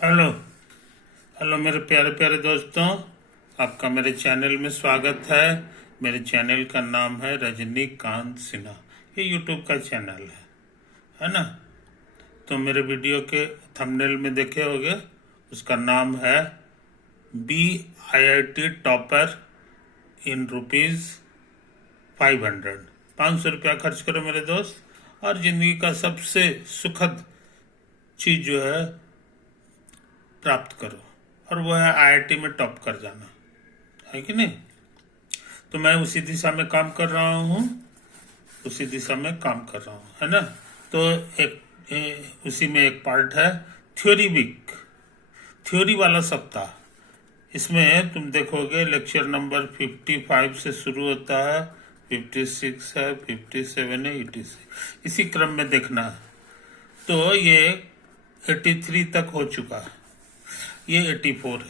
Hello. Hello मेरे प्यारे प्यारे दोस्तों, आपका मेरे चैनल में स्वागत है। मेरे चैनल का नाम है रजनीकांत सिन्हा। ये यूट्यूब का चैनल है ना। तो मेरे वीडियो के थंबनेल में देखे होंगे, उसका नाम है BIIT टॉपर इन ₹500। 500 रुपया खर्च करो मेरे दोस्त, और जिंदगी का सबसे सुखद चीज जो है प्राप्त करो, और वो है IIT में टॉप कर जाना, है कि नहीं। तो मैं उसी दिशा में काम कर रहा हूँ, उसी दिशा में काम कर रहा हूँ, है ना। तो उसी में एक पार्ट है थ्योरी वीक, थ्योरी वाला सप्ताह। इसमें तुम देखोगे लेक्चर नंबर 55 से शुरू होता है, 56 है, 57 है, 86, इसी क्रम में देखना है। तो ये 83 तक हो चुका है, ये 84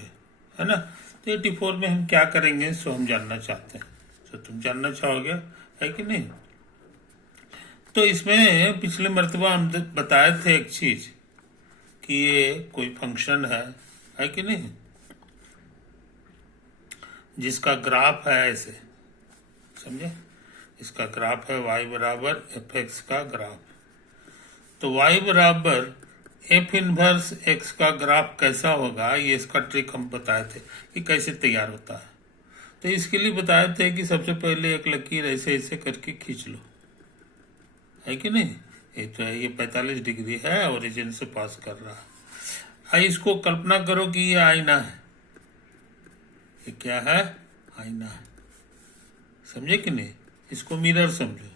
है ना। तो 84 में हम क्या करेंगे सो हम जानना चाहते हैं। तो तुम जानना चाहोगे, है कि नहीं। तो इसमें पिछले मर्तबा हम बताए थे एक चीज कि ये कोई फंक्शन है कि नहीं, जिसका ग्राफ है ऐसे, समझे। इसका ग्राफ है y बराबर fx का ग्राफ। तो y बराबर एफ इनवर्स एक्स का ग्राफ कैसा होगा, ये इसका ट्रिक हम बताए थे कि कैसे तैयार होता है। तो इसके लिए बताए थे कि सबसे पहले एक लकीर ऐसे ऐसे करके खींच लो, है कि नहीं। ये तो है, ये 45 डिग्री है, ओरिजिन से पास कर रहा है। इसको कल्पना करो कि ये आईना है। ये क्या है? आईना है, समझे कि नहीं। इसको मिरर समझो।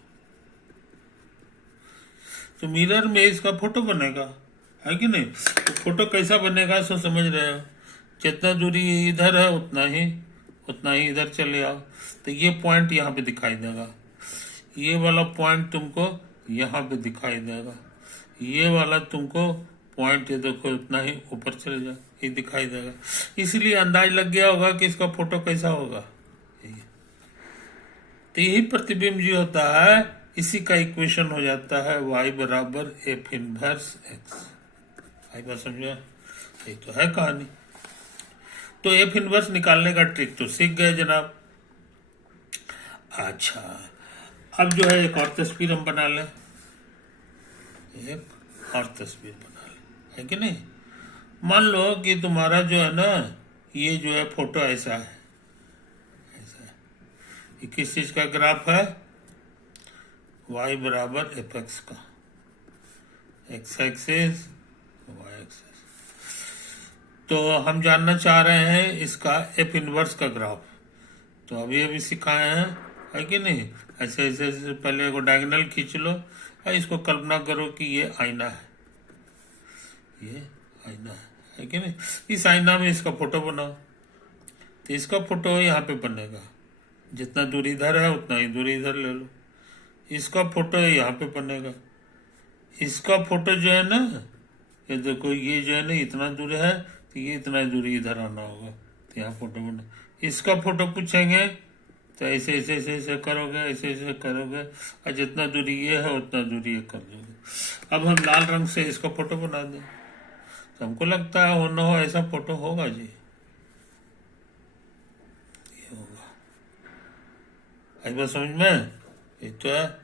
तो मिरर में इसका फोटो बनेगा, है कि नहीं। तो फोटो कैसा बनेगा सो समझ रहे हो। जितना दूरी इधर है उतना ही इधर चले आओ। तो ये पॉइंट यहाँ पे दिखाई देगा, ये वाला पॉइंट तुमको यहाँ पे दिखाई देगा, ये वाला तुमको पॉइंट ये देखो उतना ही ऊपर चले जाओ, ये दिखाई देगा। इसलिए अंदाज लग गया होगा कि इसका फोटो कैसा होगा। तो यही प्रतिबिंब जो होता है, इसी का इक्वेशन हो जाता है y बराबर एफ इनवर्स एक्स। आई बात समझा, ये तो है कहानी। तो एफ इनवर्स निकालने का ट्रिक तो सीख गए जनाब। अच्छा, अब जो है एक और तस्वीर हम बना लें, एक और तस्वीर बना लें, है कि नहीं। मान लो कि तुम्हारा जो है ना, ये जो है फोटो ऐसा है, ऐसा है। ये किस चीज का ग्राफ है? y बराबर एफ एक्स का, एक्स एक्सिस, वाई एक्सिस। तो हम जानना चाह रहे हैं इसका एफ इनवर्स का ग्राफ। तो अभी अभी सिखाए हैं, है कि नहीं। ऐसे ऐसे ऐसे पहले को डायगोनल खींच लो, और इसको कल्पना करो कि ये आईना है, ये आईना है कि नहीं। इस आईना में इसका फोटो बनाओ। तो इसका फोटो यहाँ पे बनेगा, जितना दूरी इधर है उतना ही दूरी इधर ले लो। इसका फोटो यहाँ पे बनेगा। इसका फोटो जो है ना, ये देखो, ये जो है ना इतना दूर है, तो ये इतना दूरी इधर आना होगा, तो यहाँ फोटो बना। इसका फोटो पूछेंगे तो ऐसे ऐसे ऐसे ऐसे करोगे, ऐसे ऐसे करोगे, और जितना दूरी ये है उतना दूरी ये कर दोगे। अब हम लाल रंग से इसका फोटो बना दें, तो हमको लगता है हो न हो ऐसा फोटो होगा जी, ये होगा। आई बात समझ में, ये तो है।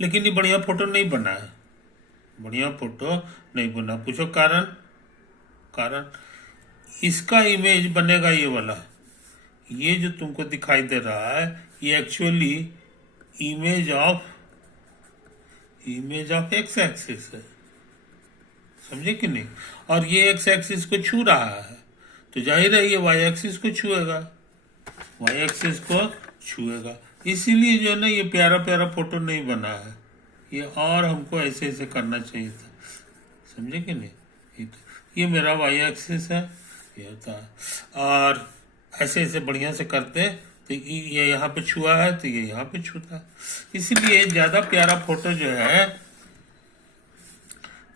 लेकिन ये बढ़िया फोटो नहीं बना है, बढ़िया फोटो नहीं बना। पूछो कारण। कारण इसका इमेज बनेगा ये वाला, ये जो तुमको दिखाई दे रहा है, ये actually image of x axis है, समझे कि नहीं। और ये एक्स एक्सिस को छू रहा है, तो जाहिर है ये वाई एक्सिस को छुएगा, वाई एक्सिस को छुएगा। इसीलिए जो है ना ये प्यारा प्यारा फोटो नहीं बना है, ये और हमको ऐसे ऐसे करना चाहिए था, समझे कि नहीं। ये मेरा वाई एक्सिस है, ये होता है। और ऐसे ऐसे बढ़िया से करते तो ये यहाँ पे छुआ है, तो ये यहाँ पे छूता है। इसीलिए ज्यादा प्यारा फोटो जो है,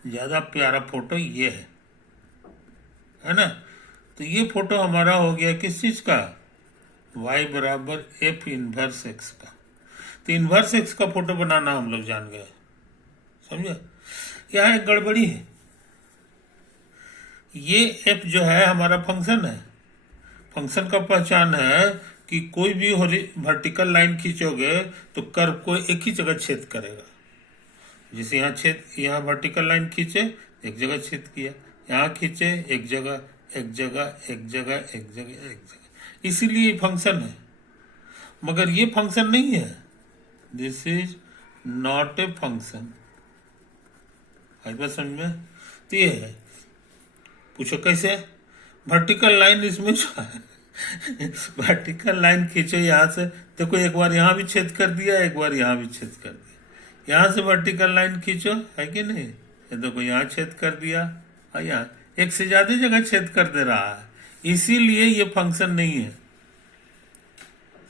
ज्यादा प्यारा फोटो ये है ना। तो ये फोटो हमारा हो गया किस चीज का? y बराबर एफ इनवर्स एक्स का। तो इनवर्स एक्स का फोटो बनाना हम लोग जान गए, समझे। यहाँ एक गड़बड़ी है, ये एफ जो है हमारा फंक्शन है। फंक्शन का पहचान है कि कोई भी वर्टिकल लाइन खींचोगे तो कर्व को एक ही जगह छेद करेगा। जैसे यहाँ वर्टिकल लाइन खींचे, एक जगह छेद किया, यहाँ खींचे, एक जगह, एक जगह, एक जगह, एक जगह, एक जगह, इसीलिए फंक्शन है। मगर ये फंक्शन नहीं है, this is not a function. आई बात समझ में? तो ये है। पूछो कैसे? वर्टिकल लाइन इसमें जो है वर्टिकल लाइन खींचो यहाँ से, देखो एक बार यहाँ भी छेद कर दिया, एक बार यहाँ भी छेद कर दिया। यहाँ से वर्टिकल लाइन खींचो, है कि नहीं? ये देखो यहाँ छेद कर दिया और यहाँ एक से ज्यादा जगह छेद कर दे रहा है, इसीलिए ये फंक्शन नहीं है।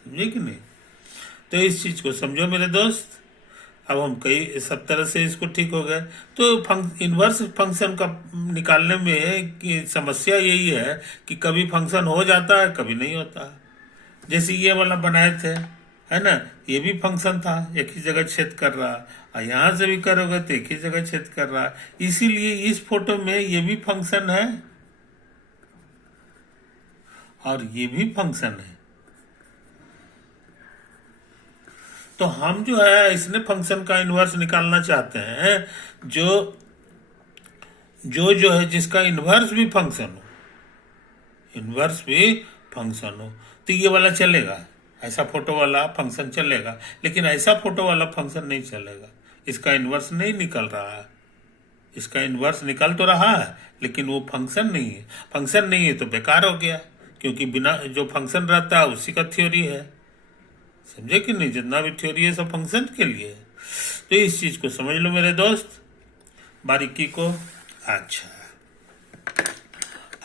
समझे कि नहीं? तो इस चीज को समझो मेरे दोस्त। अब हम कई सब तरह से इसको ठीक हो गए। तो इन्वर्स फंक्शन का निकालने में कि समस्या यही है कि कभी फंक्शन हो जाता है, कभी नहीं होता। जैसे ये वाला बनाए थे, है ना, ये भी फंक्शन था, एक ही जगह छेद कर रहा, और यहाँ से भी करोगे तो एक ही जगह छेद कर रहा। इसीलिए इस फोटो में ये भी फंक्शन है और ये भी फंक्शन है। तो हम जो है इसने फंक्शन का इन्वर्स निकालना चाहते हैं, जो है जिसका इन्वर्स भी फंक्शन हो, इन्वर्स भी फंक्शन हो। तो ये वाला चलेगा, ऐसा फोटो वाला फंक्शन चलेगा, लेकिन ऐसा फोटो वाला फंक्शन नहीं चलेगा। इसका इन्वर्स नहीं निकल रहा है। इसका इन्वर्स निकल तो रहा है लेकिन वो फंक्शन नहीं है। फंक्शन नहीं है तो बेकार हो गया, क्योंकि बिना जो फंक्शन रहता है उसी का थ्योरी है। समझे कि नहीं? जितना भी थ्योरी है सब फंक्शन के लिए है। तो इस चीज को समझ लो मेरे दोस्त, बारीकी को। अच्छा,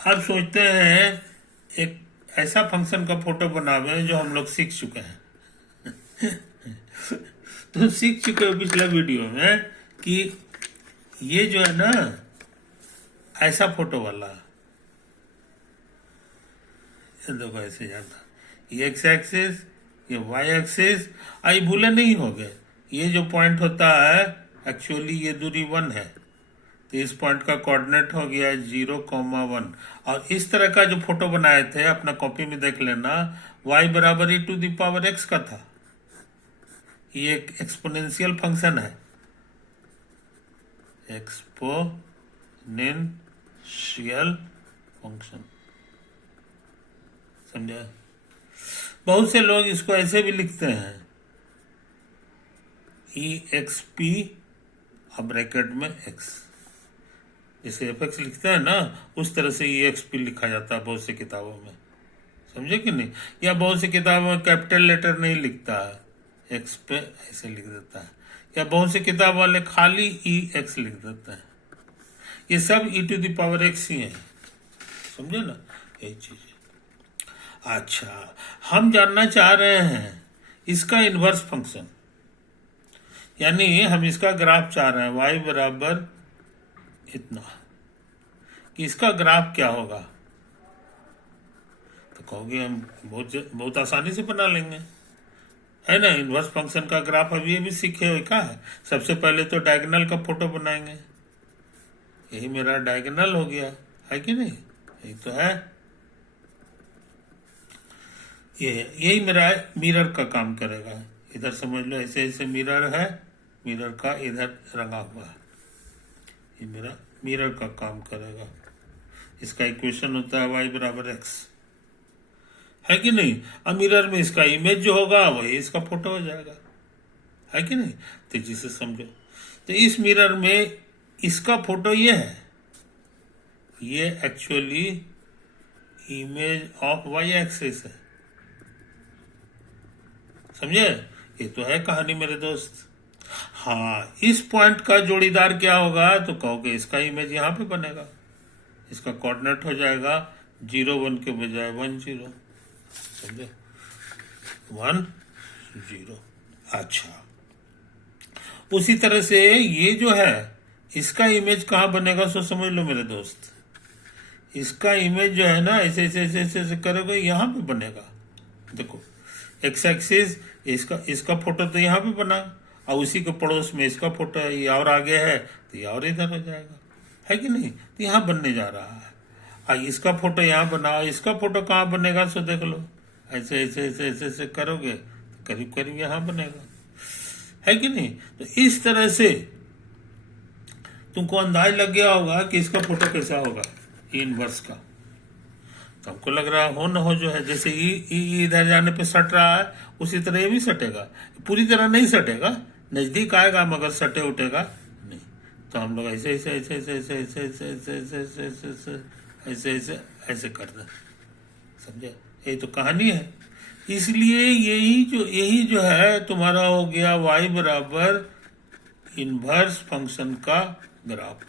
अब सोचते हैं एक ऐसा फंक्शन का फोटो बनावे जो हम लोग सीख चुके हैं तो सीख चुके हैं पिछले वीडियो में कि ये जो है ना ऐसा फोटो वाला, ये देखो ऐसे जाता, ये एक्स एक्सिस, ये वाई एक्सिस। आई भूले नहीं हो गए, ये जो पॉइंट होता है एक्चुअली ये दूरी 1 है, तो इस पॉइंट का कोऑर्डिनेट हो गया 0,1। और इस तरह का जो फोटो बनाए थे अपना कॉपी में देख लेना, y बराबर e⁻x का था। ये एक एक्सपोनेंशियल फंक्शन है, एक्सपोनेंशियल फंक्शन। समझा? बहुत से लोग इसको ऐसे भी लिखते हैं, EXP अब ब्रैकेट में x, जैसे एफ लिखते हैं ना उस तरह से EXP लिखा जाता है बहुत सी किताबों में। समझे कि नहीं? या बहुत सी किताबों में कैपिटल लेटर नहीं लिखता है, एक्स पे ऐसे लिख देता है, या बहुत सी किताब वाले खाली EX लिख देते हैं। ये सब e⁻x ही है। समझे ना? यही चीज है। अच्छा, हम जानना चाह रहे हैं इसका इन्वर्स फंक्शन, यानी हम इसका ग्राफ चाह रहे हैं y बराबर इतना, कि इसका ग्राफ क्या होगा। तो कहोगे हम बहुत आसानी से बना लेंगे, है ना। इन्वर्स फंक्शन का ग्राफ अभी भी सीखे हुए का है। सबसे पहले तो डायगोनल का फोटो बनाएंगे, यही मेरा डायगोनल हो गया, है कि नहीं? यही तो है, यही मेरा मिरर का काम करेगा। इधर समझ लो ऐसे ऐसे मिरर है, मिरर का इधर रंगा हुआ है, ये मेरा मिरर का काम करेगा। इसका इक्वेशन होता है y बराबर x, है कि नहीं? अब मिरर में इसका इमेज जो होगा वही इसका फोटो हो जाएगा, है कि नहीं? तो जिसे समझो, तो इस मिरर में इसका फोटो ये है, ये actually image of y axis है। समझे? ये तो है कहानी मेरे दोस्त। हाँ, इस पॉइंट का जोड़ीदार क्या होगा तो कहोगे इसका इमेज यहाँ पे बनेगा, इसका कोऑर्डिनेट हो जाएगा 0,1 के बजाय 1,0। समझे? 1,0। अच्छा, उसी तरह से ये जो है इसका इमेज कहाँ बनेगा सो समझ लो मेरे दोस्त। इसका इमेज जो है ना ऐसे ऐसे ऐसे ऐसे, ऐसे करोगे यहाँ पे बनेगा। देखो एक्स एक्सिस, इसका फोटो तो यहाँ पे बना, और उसी के पड़ोस में इसका फोटो है, ये और आगे है तो ये और इधर हो जाएगा, है कि नहीं? तो यहाँ बनने जा रहा है। इसका फोटो यहाँ बनाओ, इसका फोटो कहाँ बनेगा सो देख लो। ऐसे ऐसे ऐसे ऐसे ऐसे करोगे तो करीब करीब यहाँ बनेगा, है कि नहीं। तो इस तरह से तुमको अंदाज लग गया होगा कि इसका फोटो कैसा होगा ई इनवर्स का। तो हमको लग रहा हो न हो जो है, जैसे ई इधर जाने पे सट रहा है उसी तरह ये भी सटेगा। पूरी तरह नहीं सटेगा, नजदीक आएगा मगर सटे उठेगा नहीं। तो हम लोग ऐसे ऐसे ऐसे ऐसे ऐसे ऐसे ऐसे ऐसे ऐसे ऐसे ऐसे ऐसे ऐसे ऐसे कर दें, समझे। यही तो कहानी है। इसलिए यही जो है तुम्हारा हो गया y बराबर इनवर्स फंक्शन का ग्राफ।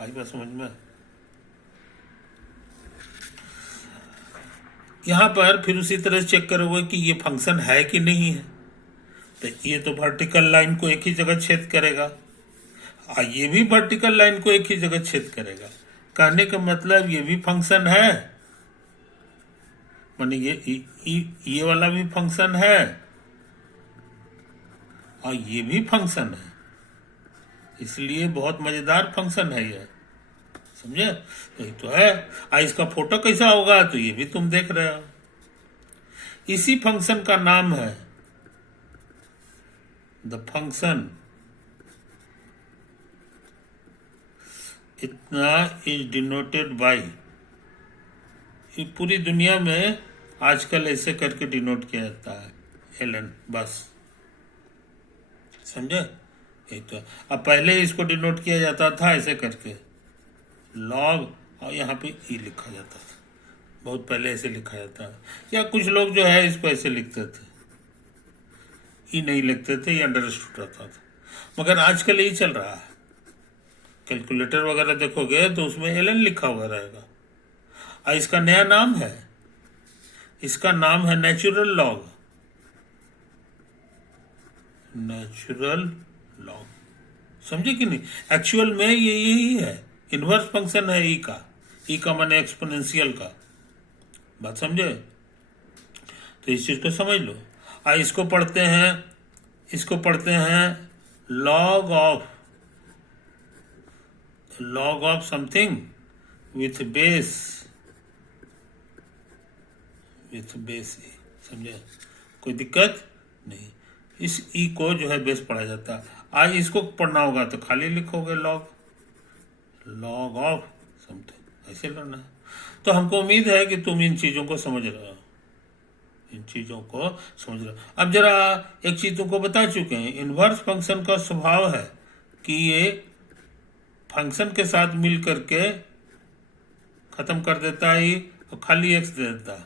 आई बात समझ में। यहाँ पर फिर उसी तरह चेक करोगे कि ये फंक्शन है कि नहीं है। तो ये तो वर्टिकल लाइन को एक ही जगह छेद करेगा, ये भी वर्टिकल लाइन को एक ही जगह छेद करेगा। कहने का मतलब ये भी फंक्शन है, माने ये वाला भी फंक्शन है और ये भी फंक्शन है। इसलिए बहुत मजेदार फंक्शन है ये, समझे। तो ये तो है। इसका फोटो कैसा होगा तो ये भी तुम देख रहे हो। इसी फंक्शन का नाम है द फंक्शन इतना इज डिनोटेड बाय। पूरी दुनिया में आजकल ऐसे करके डिनोट किया जाता है ln, बस समझे। ये तो अब पहले इसको डिनोट किया जाता था ऐसे करके लॉग, और यहाँ पे ई लिखा जाता था। बहुत पहले ऐसे लिखा जाता है, या कुछ लोग जो है इसको ऐसे लिखते थे, ई नहीं लिखते थे, ये अंडरस्टूड रहता था। मगर आजकल यही चल रहा है। कैलकुलेटर वगैरह देखोगे तो उसमें ln लिखा हुआ रहेगा। और इसका नया नाम है, इसका नाम है नेचुरल लॉग। नेचुरल लॉग, समझे कि नहीं। एक्चुअल में ये यही है, इनवर्स फंक्शन है ई का माने एक्सपोनेंशियल का। बात समझे। तो इस चीज को समझ लो। इसको पढ़ते हैं log of something with base e, समझे। कोई दिक्कत नहीं। इस ई को जो है बेस पढ़ा जाता है। आज इसको पढ़ना होगा तो खाली लिखोगे लॉग ऑफ समथिंग, ऐसे करना है। तो हमको उम्मीद है कि तुम इन चीजों को समझ रहे हो, अब जरा एक चीज तुमको बता चुके हैं, इनवर्स फंक्शन का स्वभाव है कि ये फंक्शन के साथ मिल करके खत्म कर देता है और खाली एक्स दे देता है।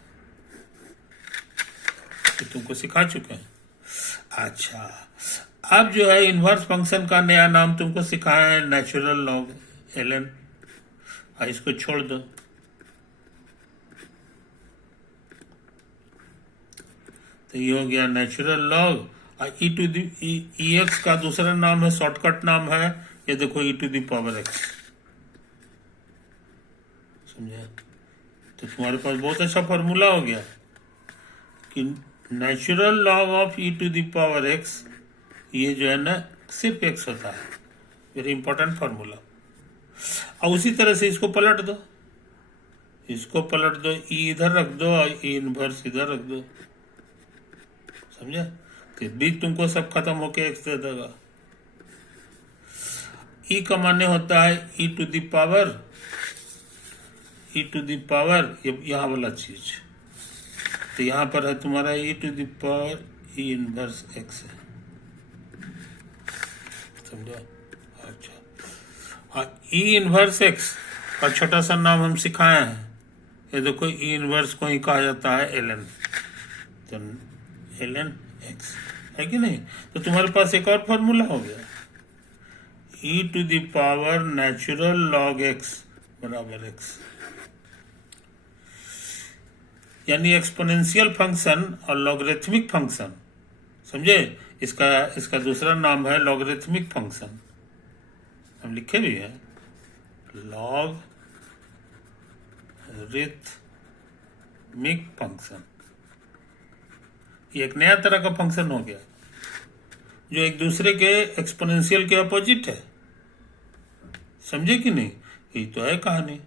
तो तुमको सिखा चुके हैं। अच्छा, अब जो है इनवर्स फंक्शन का नया नाम तुमको सिखाया है नेचुरल लॉग ln। इसको छोड़ दो। तो ये हो गया natural log. E to the x का दूसरा नाम है, शॉर्टकट नाम है, ये देखो e to the power x, समझे। तो तुम्हारे पास बहुत अच्छा फॉर्मूला हो गया कि natural log of e to the power x, ये जो है ना सिर्फ एक्स होता है। Very important formula. और उसी तरह से इसको पलट दो, ई इधर रख दो और ई इनवर्स इधर रख दो, समझे। तो बीच तुमको सब खत्म होके एक्स दे देगा। ई का माने होता है ई टू दी पावर ये यहाँ वाला चीज। तो यहाँ पर है तुम्हारा e to the power e inverse x है, समझा। अच्छा, ई इनवर्स एक्स का छोटा सा नाम हम सिखाए हैं। ये देखो ई इनवर्स को ही कहा जाता है ln। तो ln x है कि नहीं। तो तुम्हारे पास एक और फॉर्मूला हो गया, e to the power natural log x बराबर एक्स, यानी एक्सपोनेंशियल फंक्शन और लॉगरिथमिक फंक्शन, समझे। इसका दूसरा नाम है लॉगरिथमिक फंक्शन, हम लिखे भी है लॉगरिथमिक फंक्शन। ये एक नया तरह का फंक्शन हो गया जो एक दूसरे के एक्सपोनेंशियल के अपोजिट है, समझे कि नहीं। यही तो है कहानी,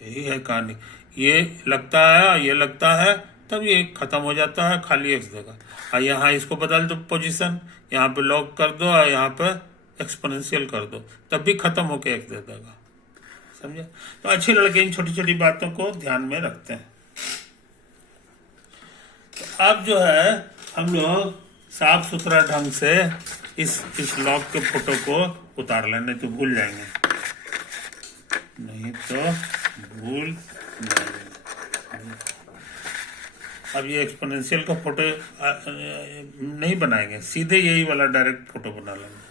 यही है कहानी। ये लगता है, ये लगता है, तब ये खत्म हो जाता है, खाली एक्स देगा। और यहाँ इसको बदल दो पोजीशन, यहाँ पे लॉग कर दो और यहाँ पे एक्सपोनेंशियल कर दो, तब भी खत्म होके एक्स दे देगा। समझे? तो अच्छे लड़के इन छोटी छोटी बातों को ध्यान में रखते हैं। तो अब जो है हम लोग साफ सुथरा ढंग से इस लॉग के फोटो को उतार लें, नहीं तो भूल जाएंगे, नहीं तो भूल जाएंगे। अब ये एक्सपोनेंशियल का फोटो नहीं बनाएंगे, सीधे यही वाला डायरेक्ट फोटो बना लेंगे।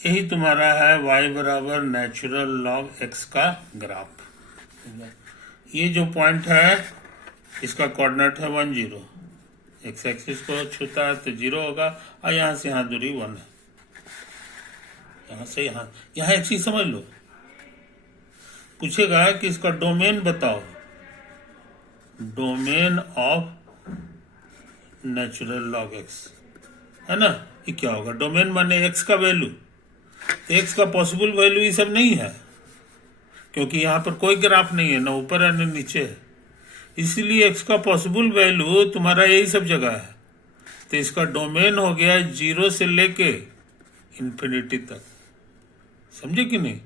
यही तुम्हारा है y बराबर नेचुरल लॉग x का ग्राफ। ये जो पॉइंट है इसका कोऑर्डिनेट है 1 0, एक्स एक्सिस को छूता है तो 0 होगा, और यहाँ से यहाँ दूरी 1 है, यहाँ से यहाँ। यहाँ एक चीज समझ लो, पूछेगा कि इसका डोमेन बताओ, domain of natural log x, है ना। ये क्या होगा? डोमेन माने एक्स का वैल्यू, तो एक्स का पॉसिबल वैल्यू ये सब नहीं है, क्योंकि यहाँ पर कोई ग्राफ नहीं है, ना ऊपर है न नीचे है, इसीलिए एक्स का पॉसिबल वैल्यू तुम्हारा यही सब जगह है। तो इसका डोमेन हो गया 0 से लेके इन्फिनिटी तक, समझे कि नहीं।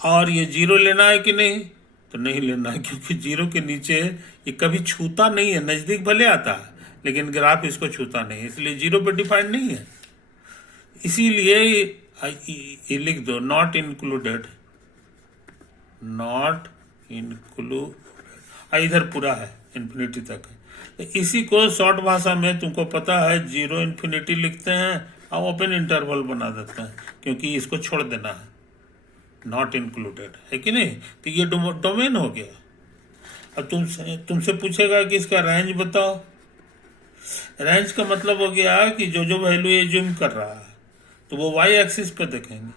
और ये 0 लेना है कि नहीं? तो नहीं लेना है, क्योंकि 0 के नीचे ये कभी छूता नहीं है, नजदीक भले आता है लेकिन ग्राफ इसको छूता नहीं है, इसलिए 0 पे डिफाइंड नहीं है। इसीलिए ये लिख दो नॉट इंक्लूडेड, नॉट इंक्लूड, इधर पूरा है इन्फिनिटी तक है। तो इसी को शॉर्ट भाषा में तुमको पता है 0 इन्फिनिटी लिखते हैं और ओपन इंटरवल बना देते हैं, क्योंकि इसको छोड़ देना है, नॉट इंक्लूडेड है कि नहीं। तो ये डोमेन हो गया। अब तुमसे पूछेगा कि इसका रेंज बताओ। रेंज का मतलब हो गया कि जो जो वैल्यू ये जूम कर रहा है तो वो वाई एक्सिस पे देखेंगे,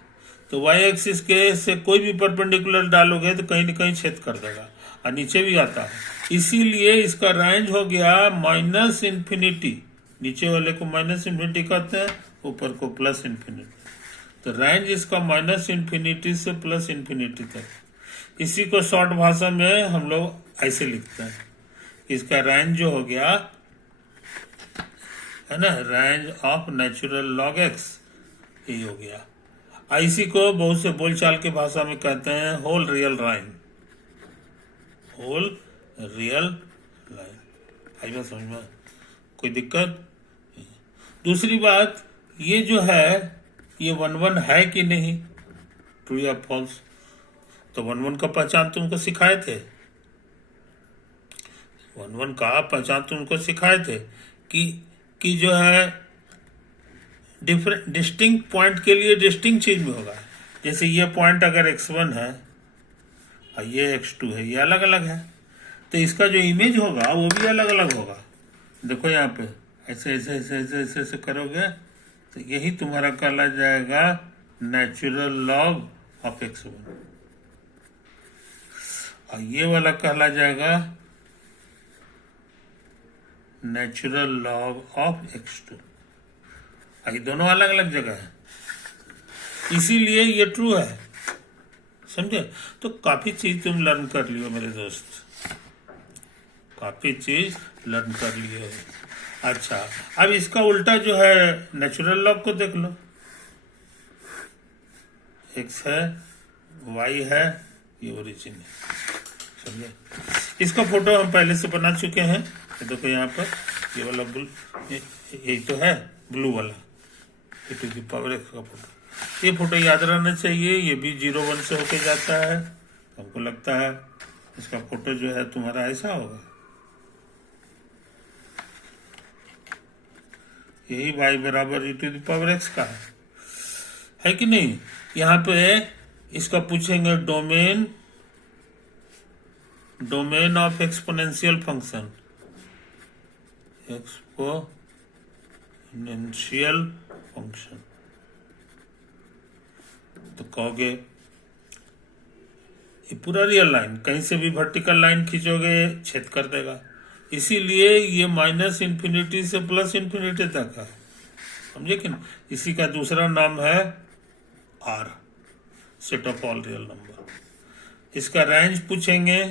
तो वाई एक्सिस के से कोई भी परपेंडिकुलर डालोगे तो कहीं न कहीं छेद कर देगा, और नीचे भी आता है। इसीलिए इसका रेंज हो गया माइनस इन्फिनिटी, नीचे वाले को माइनस इन्फिनिटी कहते हैं, ऊपर को प्लस इन्फिनिटी। तो रेंज इसका माइनस इन्फिनिटी से प्लस इन्फिनिटी तक। इसी को शॉर्ट भाषा में हम लोग ऐसे लिखते हैं, इसका रेंज जो हो गया है ना, range of natural log x, ये हो गया। इसी को बहुत से बोलचाल की भाषा में कहते हैं whole real line, whole real line. आई बात समझ में? कोई दिक्कत? दूसरी बात, ये जो है ये 1 1 है कि नहीं, ट्रू या फॉल्स। तो 1 1 का पहचान तुमको सिखाए थे, 1 1 का पहचान तुमको सिखाए थे कि जो है डिफरेंट डिस्टिंक्ट पॉइंट के लिए डिस्टिंक्ट चीज में होगा। जैसे ये पॉइंट अगर x1 है और ये x2 है, ये अलग अलग है, तो इसका जो इमेज होगा वो भी अलग अलग होगा। देखो यहाँ पे ऐसे ऐसे ऐसे ऐसे ऐसे ऐसे करोगे तो यही तुम्हारा कहला जाएगा नेचुरल लॉग ऑफ x1, और ये वाला कहला जाएगा नेचुरल लॉग ऑफ x2। ये दोनों अलग अलग जगह है, इसीलिए ये ट्रू है, समझे। तो काफी चीज तुम लर्न कर लियो मेरे दोस्त, काफी चीज लर्न कर लिए। अच्छा, अब इसका उल्टा जो है नेचुरल लॉग को देख लो, x है, y है, ये ओरिजिन है, समझे। इसका फोटो हम पहले से बना चुके हैं, ये देखो यहाँ पर ये वाला यही तो है ब्लू वाला, टू द पावर एक्स का फोटो। ये फोटो याद रहना चाहिए, ये भी 0 1 से होके जाता है। हमको लगता है इसका फोटो जो है तुम्हारा ऐसा होगा, यही y बराबर टू द पावर एक्स का है कि नहीं। यहाँ पे इसका पूछेंगे domain of exponential function, exponential function, तो कहोगे ये पूरा रियल लाइन, कहीं से भी वर्टिकल लाइन खींचोगे छेद कर देगा, इसीलिए ये माइनस इन्फिनिटी से प्लस इन्फिनिटी तक है, समझे कि नहीं? इसी का दूसरा नाम है R, set of all real number. इसका रेंज पूछेंगे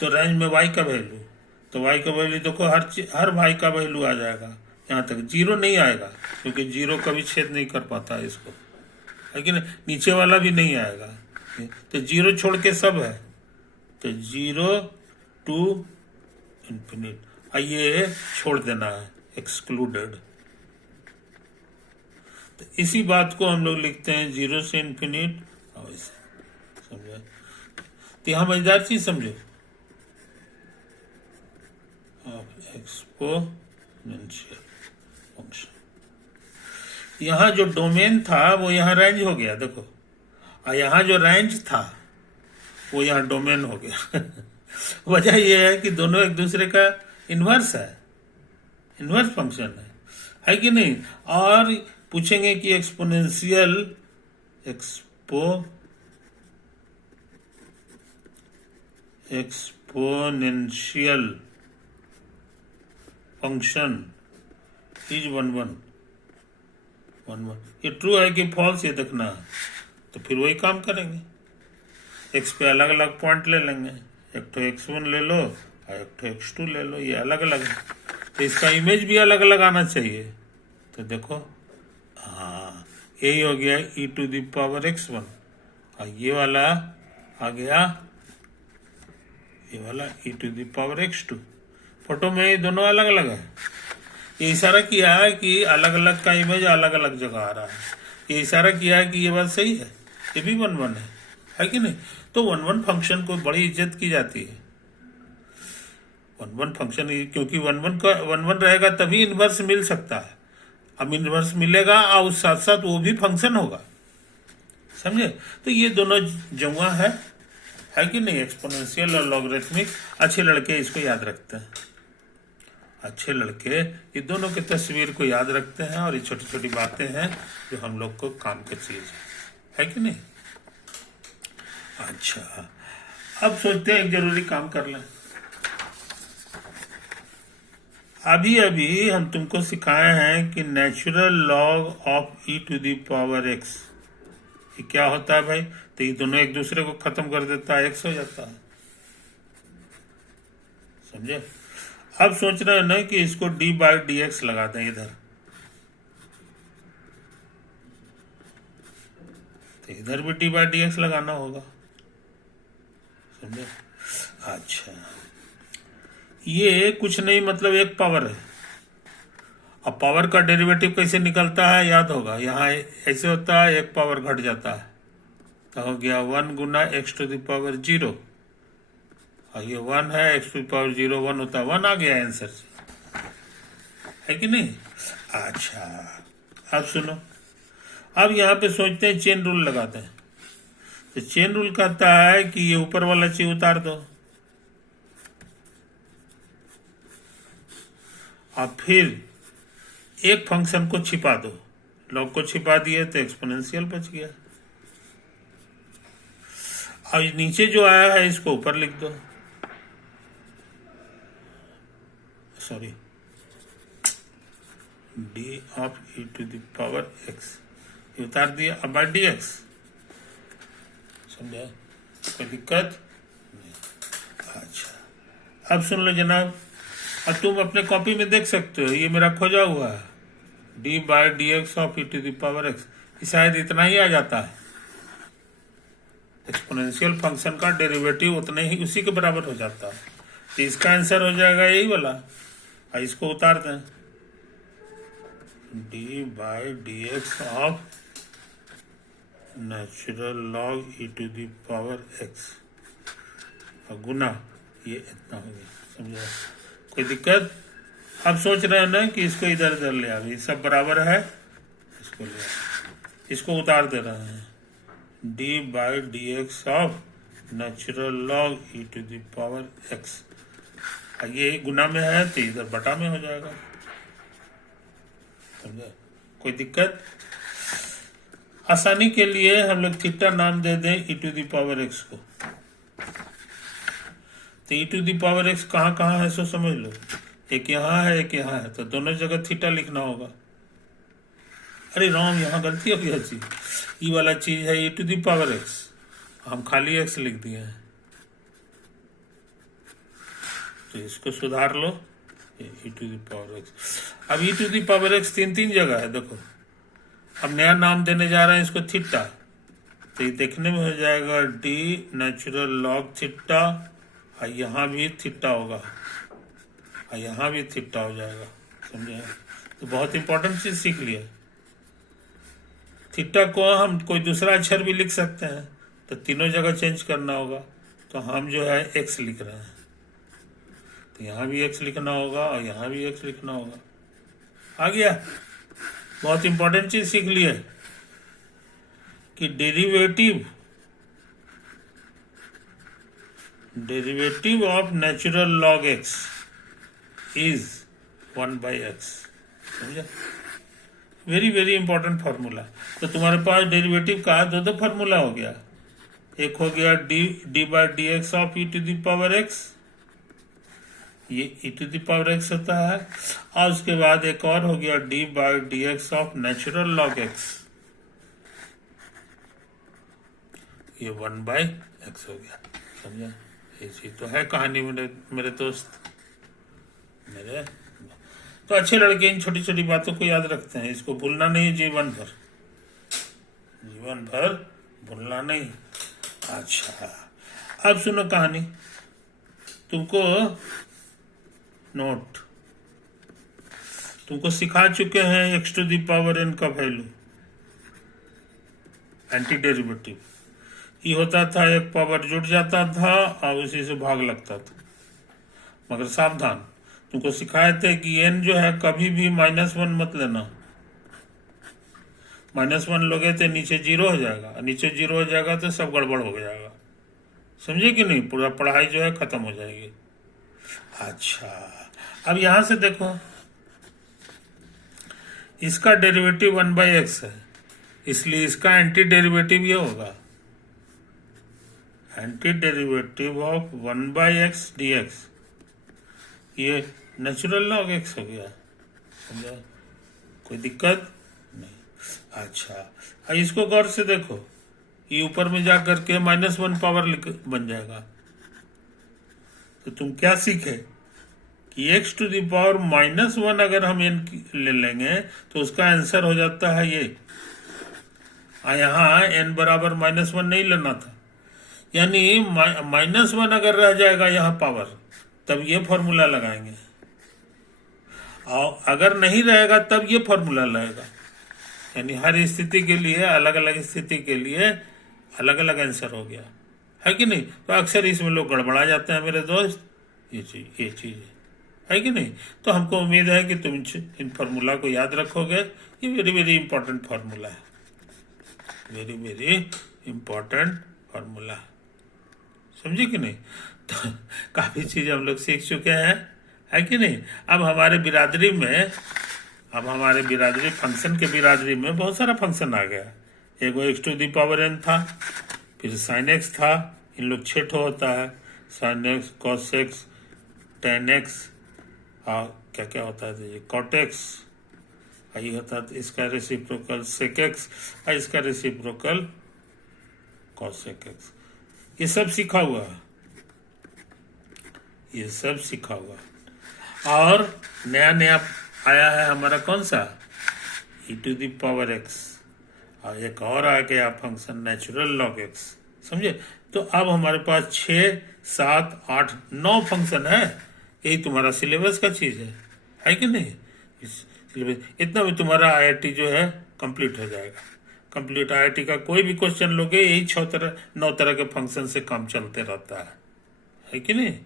तो रेंज में y का वैल्यू, तो y का वैल्यू देखो हर y का वैल्यू आ जाएगा, यहाँ तक जीरो नहीं आएगा क्योंकि जीरो कभी छेद नहीं कर पाता है इसको, है कि नहीं? नीचे वाला भी नहीं आएगा, तो जीरो छोड़ के सब है, तो जीरो टू इन्फिनिट, ये छोड़ देना है, एक्सक्लूडेड। तो इसी बात को हम लोग लिखते हैं जीरो से इन्फिनिट, और ऐसे समझे? तो यहाँ मजेदार चीज समझो, एक्सपोनेंशियल फंक्शन, यहाँ जो डोमेन था वो यहाँ रेंज हो गया, देखो, और यहाँ जो रेंज था वो यहाँ डोमेन हो गया। वजह यह है कि दोनों एक दूसरे का इन्वर्स है, इन्वर्स फंक्शन है कि नहीं? और पूछेंगे कि एक्सपोनेंशियल फंक्शन इज 1 1 1 1, ये ट्रू है कि फॉल्स, ये देखना है, तो फिर वही काम करेंगे, एक्स पे अलग अलग पॉइंट ले लेंगे, एक तो x1 ले लो और एक तो x2 ले लो, ये अलग अलग है, तो इसका इमेज भी अलग अलग आना चाहिए। तो देखो, हाँ, यही हो गया e⁻x1, और ये वाला आ गया, ये वाला e⁻x2। फोटो में ये दोनों अलग अलग है, ये इशारा किया है कि अलग अलग का इमेज अलग अलग जगह आ रहा है, ये इशारा किया है कि ये बात सही है, ये भी 1 1 है कि नहीं? तो 1 1 फंक्शन को बड़ी इज्जत की जाती है, 1 1 फंक्शन, क्योंकि 1 1 रहेगा तभी इन्वर्स मिल सकता है, अब इन्वर्स मिलेगा और उस साथ साथ वो भी फंक्शन होगा, समझे? तो ये दोनों जमुआ है कि नहीं? एक्सपोनेंशियल और लॉगरिथमिक, अच्छे लड़के इसको याद रखते हैं, अच्छे लड़के ये दोनों की तस्वीर को याद रखते हैं, और ये छोटी छोटी बातें हैं जो हम लोग को काम की चीज है कि नहीं? अच्छा, अब सोचते हैं एक जरूरी काम कर लें। अभी अभी हम तुमको सिखाए हैं कि नेचुरल लॉग ऑफ e⁻x, ये क्या होता है भाई? तो ये दोनों एक दूसरे को खत्म कर देता है, x हो जाता है, समझे? अब सोच रहे हैं ना कि इसको d/dx लगा दें इधर, तो इधर भी d/dx लगाना होगा, समझे? अच्छा, ये कुछ नहीं, मतलब एक पावर है। अब पावर का डेरिवेटिव कैसे निकलता है याद होगा, यहाँ ऐसे होता है, एक पावर घट जाता है, तो हो गया 1 गुना x⁻0, और ये 1 है, x⁻0 1 होता है, 1 आ गया आंसर, है कि नहीं? अच्छा, अब सुनो, अब यहाँ पे सोचते हैं चेन रूल लगाते हैं, तो चेन रूल कहता है कि ये ऊपर वाला चीज उतार दो, और फिर एक फंक्शन को छिपा दो, लॉग को छिपा दिए तो एक्सपोनेंशियल बच गया, अब नीचे जो आया है इसको ऊपर लिख दो, सॉरी, d ऑफ e⁻x, ये उतार दिया, अब dx, समझा? कोई दिक्कत नहीं? अच्छा, अब सुन लो जनाब, अब तुम अपने कॉपी में देख सकते हो, ये मेरा खोजा हुआ है, d/dx ऑफ e⁻x, शायद इतना ही आ जाता है, एक्सपोनेंशियल फंक्शन का डेरिवेटिव उतने ही, उसी के बराबर हो जाता है, तो इसका आंसर हो जाएगा यही वाला, और इसको उतार दें, d/dx of natural log e⁻x, और गुना ये इतना हो गया, समझा? कोई दिक्कत? अब सोच रहे हैं ना कि इसको इधर इधर ले आ, सब बराबर है, इसको ले आ, इसको उतार दे रहे हैं, d/dx of natural log e⁻x, ये गुना में है तो इधर बटा में हो जाएगा, समझे? कोई दिक्कत? आसानी के लिए हम लोग थीटा नाम दे दें e to the power x को। तो e to the power x कहाँ कहाँ है सो समझ लो, एक यहाँ है एक यहाँ है, तो दोनों जगह थीटा लिखना होगा। अरे राम, यहाँ गलती हो गया जी, ये वाला चीज है e to the power x, हम खाली x लिख दिए हैं, तो इसको सुधार लो, e to the power x। अब e to the power x तीन तीन जगह है, देखो अब नया नाम देने जा रहे हैं इसको थीटा, तो ये देखने में हो जाएगा d नेचुरल लॉग थीटा, और यहाँ भी थीटा होगा, और यहाँ भी थीटा हो जाएगा, समझे। तो बहुत इंपॉर्टेंट चीज सीख लिया। थीटा को हम कोई दूसरा अक्षर भी लिख सकते हैं, तो तीनों जगह चेंज करना होगा, तो हम जो है x लिख रहे हैं, तो यहाँ भी x लिखना होगा और यहाँ भी x लिखना होगा। आ गया, बहुत इंपॉर्टेंट चीज सीख लिया कि derivative of natural log x is 1/x, समझा। Very very important formula. तो तुम्हारे पास डेरिवेटिव का दो फार्मूला हो गया, एक हो गया d/dx of e to the power x, ये e to the power x होता है, और उसके बाद एक और हो गया d/dx of natural log x, ये 1/x हो गया, समझा। ये चीज तो है कहानी मेरे दोस्त मेरे। तो अच्छे लड़के इन छोटी छोटी बातों को याद रखते हैं, इसको भूलना नहीं जीवन भर, जीवन भर भूलना नहीं। अच्छा, अब सुनो कहानी, तुमको नोट, तुमको सिखा चुके हैं x to the power n का वैल्यू, एंटी डेरिवेटिव। ये होता था एक पावर जुड़ जाता था और उसी से भाग लगता था, मगर सावधान, तुमको सिखाए थे कि n जो है कभी भी -1 मत लेना, -1 लोगे तो नीचे 0 हो जाएगा, नीचे 0 हो जाएगा तो सब गड़बड़ हो जाएगा, समझे कि नहीं, पूरा पढ़ाई जो है खत्म हो जाएगी। अच्छा, अब यहां से देखो, इसका डेरिवेटिव 1/x है, इसलिए इसका एंटी डेरिवेटिव ये होगा, anti derivative of 1/x dx, ये नेचुरल लॉग x हो गया, समझा, कोई दिक्कत नहीं। अच्छा, अब इसको गौर से देखो, ये ऊपर में जा करके -1 पावर बन जाएगा, तो तुम क्या सीखे कि x टू द पावर -1 अगर हम n ले लेंगे तो उसका आंसर हो जाता है ये, यहाँ n बराबर -1 नहीं लेना था, यानी -1 अगर रह जाएगा यहाँ पावर, तब ये फॉर्मूला लगाएंगे, और अगर नहीं रहेगा तब ये फॉर्मूला लगेगा, यानी हर स्थिति के लिए, अलग अलग स्थिति के लिए अलग अलग आंसर हो गया, है कि नहीं। तो अक्सर इसमें लोग गड़बड़ा जाते हैं मेरे दोस्त, ये चीज है कि नहीं। तो हमको उम्मीद है कि तुम इन फार्मूला को याद रखोगे, ये वेरी वेरी इंपॉर्टेंट फार्मूला है, वेरी वेरी इंपॉर्टेंट फार्मूला, समझे कि नहीं। तो काफी चीज हम लोग सीख चुके हैं, है कि नहीं। अब हमारे बिरादरी फंक्शन के बिरादरी में बहुत सारा फंक्शन आ गया, एगो x to the power n था, फिर sin x था, इन लोग 6 ठो होता है, sin x, cos x, tan x, क्या क्या होता है ये cot x, ये होता है इसका रेसिप्रोकल sec x, इसका रेसिप्रोकल cos x, ये सब सीखा हुआ है, ये सब सीखा हुआ। और नया नया आया है हमारा कौन सा, e to the power x, और एक और आ गया फंक्शन नेचुरल लॉग x, समझे। तो अब हमारे पास 6, 7, 8, 9 फंक्शन है, यही तुम्हारा सिलेबस का चीज है कि नहीं। इतना भी तुम्हारा IIT जो है कंप्लीट हो जाएगा, कंप्लीट IIT का कोई भी क्वेश्चन लोगे, यही 9 तरह के फंक्शन से काम चलते रहता है कि नहीं,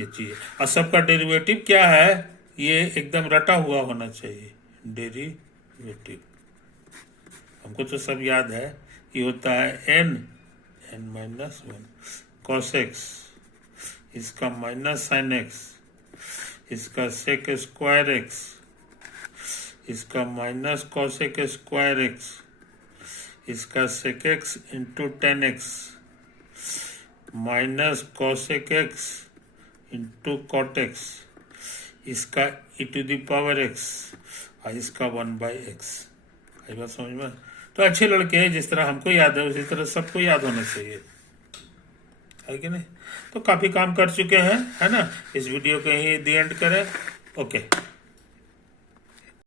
ये चीज। और सबका डेरिवेटिव क्या है, ये एकदम रटा हुआ होना चाहिए, डेरिवेटिव हमको तो सब याद है, ये होता है n -1 cos x, इसका माइनस sin x, इसका sec स्क्वायर x, इसका minus cos x square x, इसका sec x into 10x minus cosec x into cot x, इसका e to the power x और इसका 1/x। आई बात समझ में? तो अच्छे लड़के हैं, जिस तरह हमको याद है उसी तरह सबको याद होना चाहिए, है कि नहीं? तो काफ़ी काम कर चुके हैं, है ना? इस वीडियो को यहीं दी एंड करें। ओके।